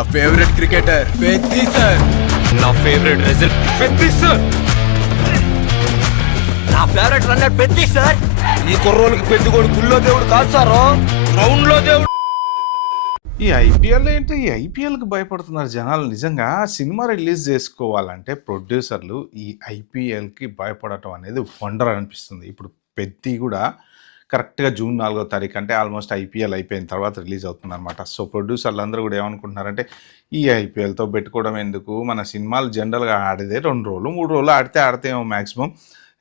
నా favourite cricketer Peddi sir. నా favourite wrestle Peddi sir. నా ఫేవరెట్ రన్నర్ పెద్ది సార్. ఈ కుర్రోళ్ళకి పెద్దిగోడు గుళ్ళో దేవుడు కాదు సార్, గ్రౌండ్ లో దేవుడు. ఈ ఐపీఎల్ ఏంటి? ఈ ఐపీఎల్కి భయపడుతున్నారు జనాలు. నిజంగా సినిమా రిలీజ్ చేసుకోవాలంటే ప్రొడ్యూసర్లు ఈ ఐపీఎల్కి భయపడటం అనేది వండర్ అనిపిస్తుంది. ఇప్పుడు పెద్ది కూడా కరెక్ట్గా జూన్ 4వ తారీఖు అంటే ఆల్మోస్ట్ ఐపీఎల్ అయిపోయిన తర్వాత రిలీజ్ అవుతుంది అనమాట. సో ప్రొడ్యూసర్లు అందరూ కూడా ఏమనుకుంటున్నారంటే ఈ ఐపీఎల్తో పెట్టుకోవడం ఎందుకు, మన సినిమాలు జనరల్గా ఆడేదే 2 రోజులు 3 రోజులు ఆడితేమో మ్యాక్సిమం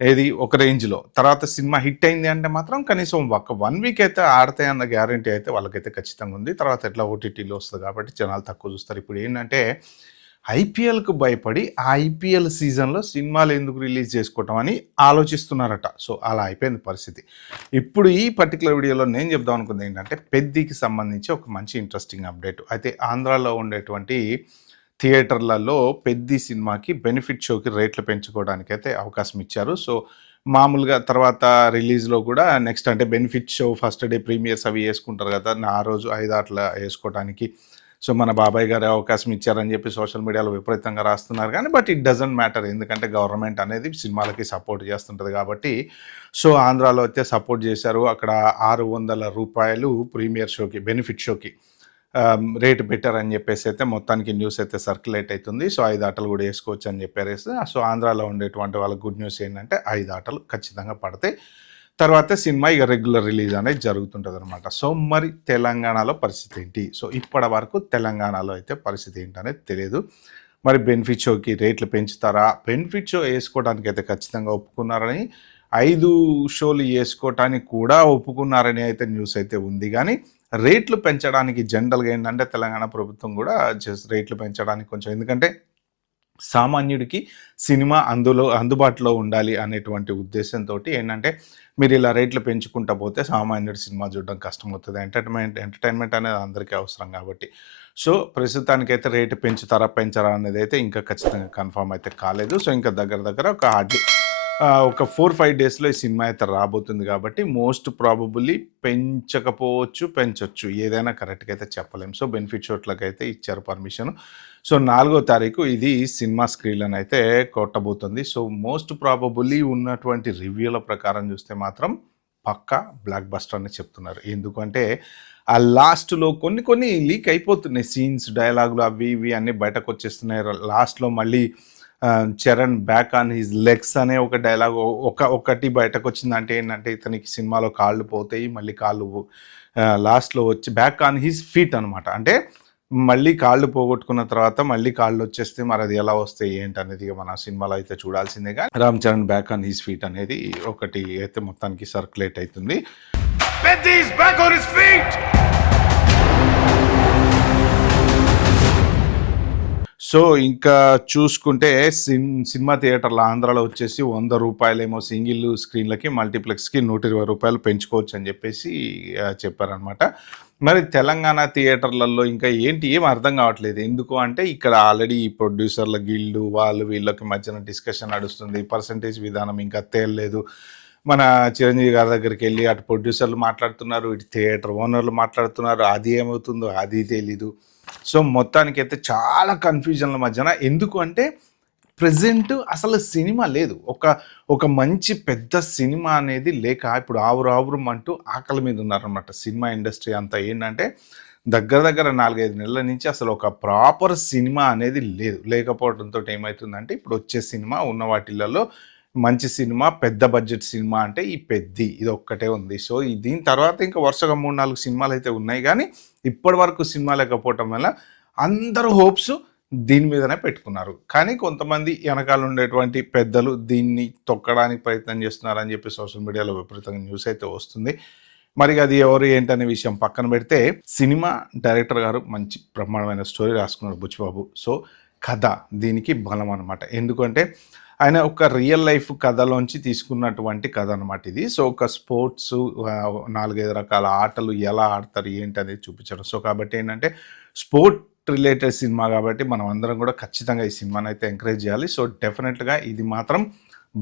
ఏది ఒక రేంజ్లో, తర్వాత సినిమా హిట్ అయింది అంటే మాత్రం కనీసం ఒక 1 వీక్ అయితే ఆడతాయి అన్న గ్యారంటీ అయితే వాళ్ళకైతే ఖచ్చితంగా ఉంది. తర్వాత ఎట్లా ఓటీటీలో వస్తుంది కాబట్టి జనాలు తక్కువ చూస్తారు. ఇప్పుడు ఏంటంటే ఐపీఎల్కు భయపడి ఆ ఐపీఎల్ సీజన్లో సినిమాలు ఎందుకు రిలీజ్ చేసుకోవటం అని ఆలోచిస్తున్నారట. సో అలా అయిపోయింది పరిస్థితి. ఇప్పుడు ఈ పర్టికులర్ వీడియోలో నేను చెప్దాం అనుకుంది ఏంటంటే పెద్దికి సంబంధించి ఒక మంచి ఇంట్రెస్టింగ్ అప్డేట్. అయితే ఆంధ్రాలో ఉండేటువంటి థియేటర్లలో పెద్ది సినిమాకి బెనిఫిట్ షోకి రేట్లు పెంచుకోవడానికి అయితే అవకాశం ఇచ్చారు. సో మామూలుగా తర్వాత రిలీజ్లో కూడా నెక్స్ట్ అంటే benefit show first day premieres అవి వేసుకుంటారు కదా, ఆ రోజు 5 ఆటలు వేసుకోవడానికి సో మన బాబాయ్ గారు అవకాశం ఇచ్చారని చెప్పి సోషల్ మీడియాలో విపరీతంగా రాస్తున్నారు. కానీ బట్ ఇట్ డజంట్ మ్యాటర్, ఎందుకంటే గవర్నమెంట్ అనేది సినిమాలకి సపోర్ట్ చేస్తుంటుంది కాబట్టి. సో ఆంధ్రాలో అయితే సపోర్ట్ చేశారు. అక్కడ 600 రూపాయలు ప్రీమియర్ షోకి బెనిఫిట్ షోకి రేటు పెట్టారని చెప్పేసి అయితే మొత్తానికి న్యూస్ అయితే సర్క్యులేట్ అవుతుంది. సో 5 ఆటలు కూడా వేసుకోవచ్చు అని చెప్పారు. సో ఆంధ్రాలో ఉండేటువంటి వాళ్ళ గుడ్ న్యూస్ ఏంటంటే 5 ఆటలు ఖచ్చితంగా పడతాయి. తర్వాత సినిమా ఇక రెగ్యులర్ రిలీజ్ అనేది జరుగుతుంటుంది అనమాట. సో మరి తెలంగాణలో పరిస్థితి ఏంటి? సో ఇప్పటి వరకు తెలంగాణలో అయితే పరిస్థితి ఏంటనేది తెలియదు. మరి బెనిఫిట్ షోకి రేట్లు పెంచుతారా? బెనిఫిట్ షో వేసుకోవడానికి అయితే ఖచ్చితంగా ఒప్పుకున్నారని, 5 షోలు వేసుకోవటానికి కూడా ఒప్పుకున్నారని అయితే న్యూస్ అయితే ఉంది. కానీ రేట్లు పెంచడానికి జనరల్గా ఏంటంటే తెలంగాణ ప్రభుత్వం కూడా రేట్లు పెంచడానికి కొంచెం, ఎందుకంటే సామాన్యుడికి సినిమా అందుబాటులో ఉండాలి అనేటువంటి ఉద్దేశంతో ఏంటంటే మీరు ఇలా రేట్లు పెంచుకుంటా పోతే సామాన్యుడు సినిమా చూడడం కష్టమవుతుంది. ఎంటర్టైన్మెంట్ అనేది అందరికీ అవసరం కాబట్టి. సో ప్రస్తుతానికైతే రేటు పెంచరా అనేది అయితే ఇంకా ఖచ్చితంగా కన్ఫర్మ్ అయితే కాలేదు. సో ఇంకా దగ్గర ఒక 4-5 డేస్లో ఈ సినిమా అయితే రాబోతుంది కాబట్టి మోస్ట్ ప్రాబబుల్లీ పెంచొచ్చు, ఏదైనా కరెక్ట్గా అయితే చెప్పలేము. సో బెనిఫిట్ షోట్లకి అయితే ఇచ్చారు పర్మిషన్. సో 4వ తారీఖు ఇది సినిమా స్క్రీన్లను అయితే కొట్టబోతుంది. సో మోస్ట్ ప్రాబబుల్లీ ఉన్నటువంటి రివ్యూల ప్రకారం చూస్తే మాత్రం పక్కా బ్లాక్ బస్టర్ అని చెప్తున్నారు. ఎందుకంటే ఆ లాస్ట్లో కొన్ని లీక్ అయిపోతున్నాయి, సీన్స్ డైలాగులు అవి ఇవి అన్నీ బయటకు వచ్చేస్తున్నాయి. లాస్ట్లో మళ్ళీ Charan back on his legs అనే ఒక డైలాగ్ ఒకటి బయటకు వచ్చిందంటే ఏంటంటే ఇతనికి సినిమాలో కాళ్ళు పోతాయి, మళ్ళీ కాళ్ళు లాస్ట్లో వచ్చి బ్యాక్ ఆన్ హిజ్ ఫీట్ అనమాట. అంటే మళ్ళీ కాళ్ళు పోగొట్టుకున్న తర్వాత మళ్ళీ కాళ్ళు వచ్చేస్తే మరి అది ఎలా వస్తాయి ఏంటి అనేది మన సినిమాలో అయితే చూడాల్సిందే. కానీ Ram Charan back on his feet అనేది ఒకటి అయితే మొత్తానికి సర్క్యులేట్ అవుతుంది. సో ఇంకా చూసుకుంటే సినిమా థియేటర్ల ఆంధ్రాలో వచ్చేసి 100 రూపాయలేమో సింగిల్ స్క్రీన్లకి, మల్టీప్లెక్స్కి 120 రూపాయలు పెంచుకోవచ్చు అని చెప్పేసి చెప్పారనమాట. మరి తెలంగాణ థియేటర్లలో ఇంకా ఏం అర్థం కావట్లేదు. ఎందుకు అంటే ఇక్కడ ఆల్రెడీ ఈ ప్రొడ్యూసర్ల గిల్డు వీళ్ళకి మధ్యన డిస్కషన్ నడుస్తుంది. పర్సంటేజ్ విధానం ఇంకా తేలలేదు. మన చిరంజీవి గారి దగ్గరికి వెళ్ళి అటు ప్రొడ్యూసర్లు మాట్లాడుతున్నారు, ఇటు థియేటర్ ఓనర్లు మాట్లాడుతున్నారు. అది ఏమవుతుందో అది తెలీదు. సో మొత్తానికైతే చాలా కన్ఫ్యూజన్ల మధ్యన. ఎందుకు అంటే ప్రజెంట్ అసలు సినిమా లేదు, ఒక మంచి పెద్ద సినిమా అనేది లేక ఇప్పుడు ఆవురు అంటూ ఆకలి మీద ఉన్నారనమాట సినిమా ఇండస్ట్రీ అంతా. ఏంటంటే దగ్గర 4-5 నెలల నుంచి అసలు ఒక ప్రాపర్ సినిమా అనేది లేకపోవడంతో ఏమవుతుందంటే ఇప్పుడు వచ్చే సినిమా ఉన్న వాటిలలో మంచి సినిమా, పెద్ద బడ్జెట్ సినిమా అంటే ఈ పెద్ది ఇది ఒక్కటే ఉంది. సో దీని తర్వాత ఇంకా వరుసగా 3-4 సినిమాలు అయితే ఉన్నాయి. కానీ ఇప్పటి వరకు సినిమా లేకపోవటం వల్ల అందరూ హోప్స్ దీని మీదనే పెట్టుకున్నారు. కానీ కొంతమంది వెనకాల ఉండేటువంటి పెద్దలు దీన్ని తొక్కడానికి ప్రయత్నం చేస్తున్నారని చెప్పి సోషల్ మీడియాలో విపరీతంగా న్యూస్ అయితే వస్తుంది. మరి అది ఎవరు ఏంటనే విషయం పక్కన పెడితే సినిమా డైరెక్టర్ గారు మంచి బ్రహ్మాండమైన స్టోరీ రాసుకున్నారు బుచ్చిబాబు. సో కథ దీనికి బలం అనమాట. ఎందుకంటే ఆయన ఒక రియల్ లైఫ్ కథలోంచి తీసుకున్నటువంటి కథ అనమాట ఇది. సో ఒక స్పోర్ట్స్ 4-5 రకాల ఆటలు ఎలా ఆడతారు ఏంటి అనేది చూపించారు. సో కాబట్టి ఏంటంటే స్పోర్ట్ రిలేటెడ్ సినిమా కాబట్టి మనం అందరం కూడా ఖచ్చితంగా ఈ సినిమాని అయితే ఎంకరేజ్ చేయాలి. సో డెఫినెట్గా ఇది మాత్రం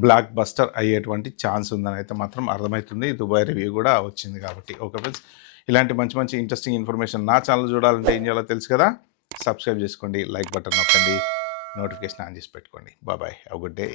బ్లాక్ బస్టర్ అయ్యేటువంటి ఛాన్స్ ఉందని అయితే మాత్రం అర్థమవుతుంది. దుబాయ్ రివ్యూ కూడా వచ్చింది కాబట్టి. ఓకే ఫ్రెండ్స్, ఇలాంటి మంచి ఇంట్రెస్టింగ్ ఇన్ఫర్మేషన్ నా ఛానల్ చూడాలంటే ఏం చేయాలో తెలుసు కదా, సబ్స్క్రైబ్ చేసుకోండి, లైక్ బటన్ నొక్కండి, నోటిఫికేషన్ ఆన్ చేసి పెట్టుకోండి. Bye, have good day.